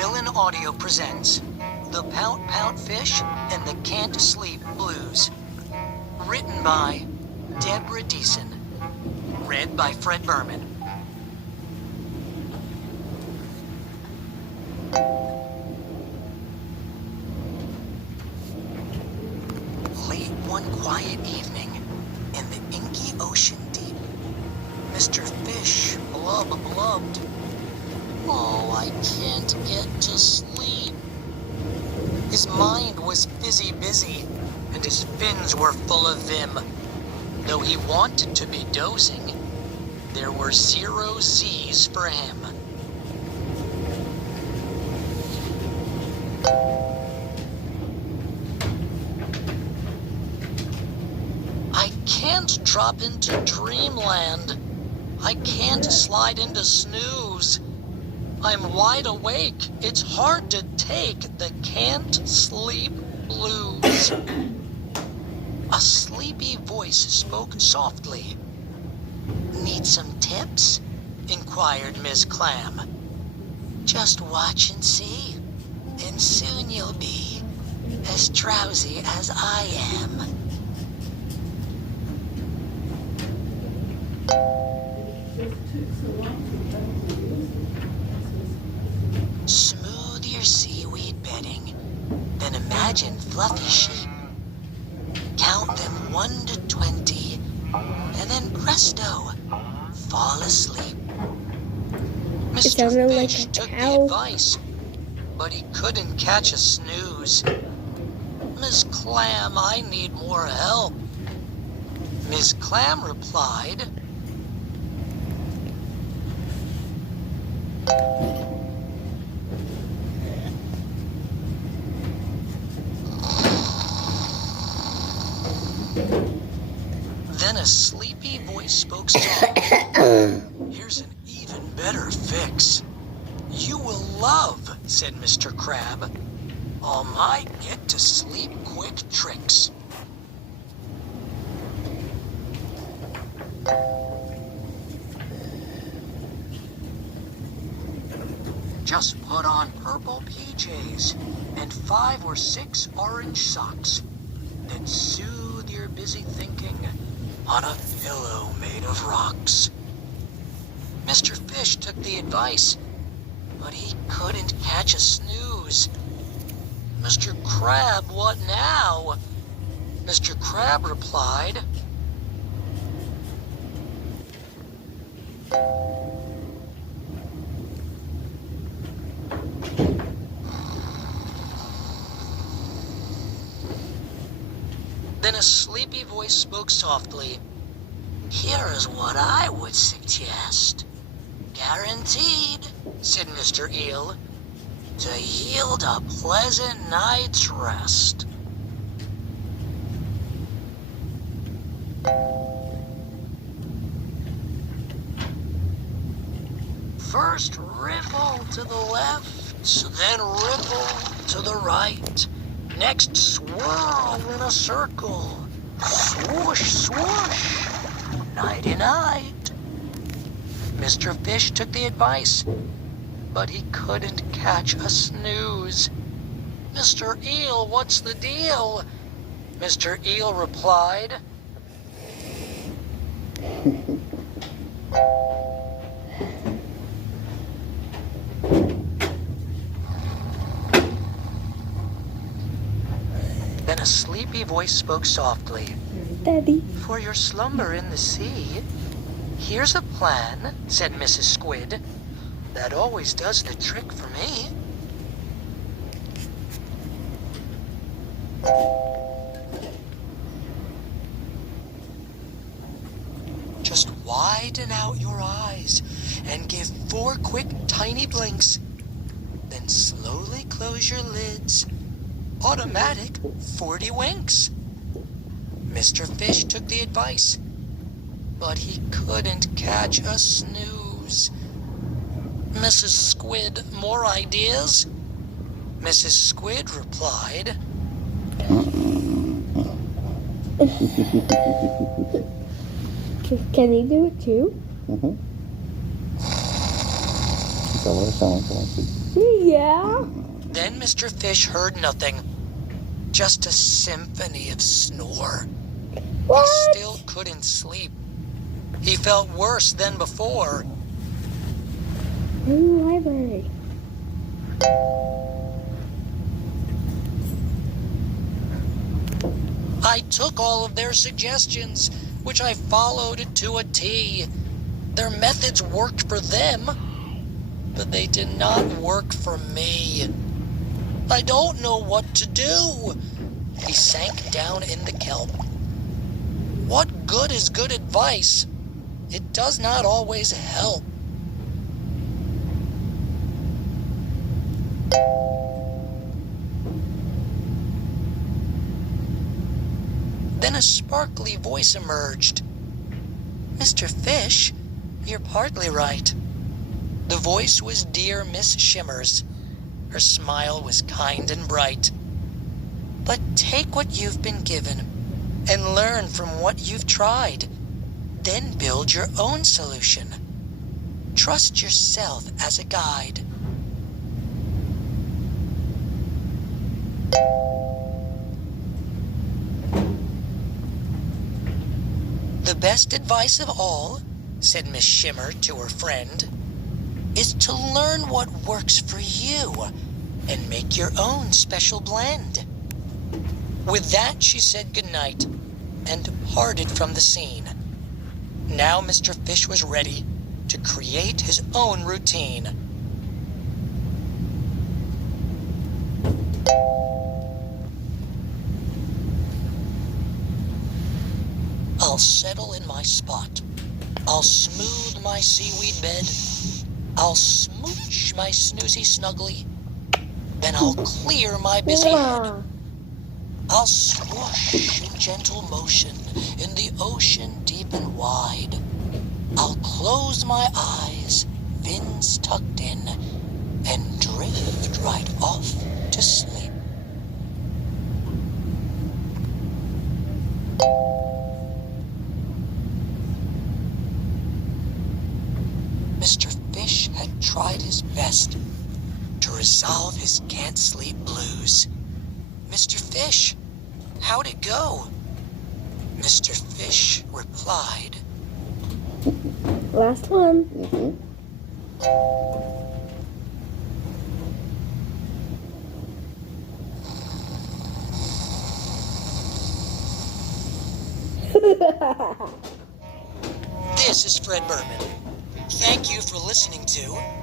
Macmillan Audio presents The Pout Fish and the Can't Sleep Blues. Written by Deborah Deason. Read by Fred Berman. Late one quiet evening, in the inky ocean deep, Mr. Fish blubbed. Oh, I can't get to sleep. His mind was busy, and his fins were full of vim. Though he wanted to be dozing, there were 0 C's for him. I can't drop into dreamland. I can't slide into snooze. I'm wide awake. It's hard to take the can't sleep blues. A sleepy voice spoke softly. Need some tips? Inquired Miss Clam. Just watch and see, and soon you'll be as drowsy as I am. Smooth your seaweed bedding, then imagine fluffy sheep. Count them 1 to 20, and then presto, fall asleep. Mr. Fish took the advice, but he couldn't catch a snooze. Miss Clam, I need more help. Miss Clam replied, Then a sleepy voice spoke softly. Here's an even better fix. You will love, said Mr. Crab, all my get to sleep quick tricks. Just put on purple PJs and 5 or 6 orange socks. Then soothe your busy thinking on a pillow made of rocks. Mr. Fish took the advice, but he couldn't catch a snooze. Mr. Crab, what now? Mr. Crab replied, Then a sleepy voice spoke softly. Here is what I would suggest. Guaranteed, said Mr. Eel, to yield a pleasant night's rest. First ripple to the left, then ripple to the right. Next, swirl in a circle. Swoosh, swoosh. Nighty-night. Mr. Fish took the advice, but he couldn't catch a snooze. Mr. Eel, what's the deal? Mr. Eel replied, Then a sleepy voice spoke softly. Daddy. For your slumber in the sea, here's a plan, said Mrs. Squid, that always does the trick for me. Just widen out your eyes and give 4 quick, tiny blinks. Then slowly close your lids. Automatic 40 winks. Mr. Fish took the advice, but he couldn't catch a snooze. Mrs. Squid, more ideas? Mrs. Squid replied, Can he do it too? That's what it sounds like. Yeah? Then Mr. Fish heard nothing. Just a symphony of snore. What? He still couldn't sleep. He felt worse than before. New library. I took all of their suggestions, which I followed to a T. Their methods worked for them, but they did not work for me. I don't know what to do. He sank down in the kelp. What good is good advice? It does not always help. Then a sparkly voice emerged. Mr. Fish, you're partly right. The voice was dear Miss Shimmers. Her smile was kind and bright. But take what you've been given and learn from what you've tried. Then build your own solution. Trust yourself as a guide. The best advice of all, said Miss Shimmer to her friend, is to learn what works for you and make your own special blend. With that, she said goodnight and departed from the scene. Now Mr. Fish was ready to create his own routine. I'll settle in my spot. I'll smooth my seaweed bed. I'll smooch my snoozy snuggly. Then I'll clear my busy head. I'll swoosh in gentle motion in the ocean deep and wide. I'll close my eyes, fins tucked in, and drift right off to sleep. Mr. Fish had tried his best to resolve his can't sleep blues. Mr. Fish, how'd it go? Mr. Fish replied, Last one. This is Fred Berman. Thank you for listening to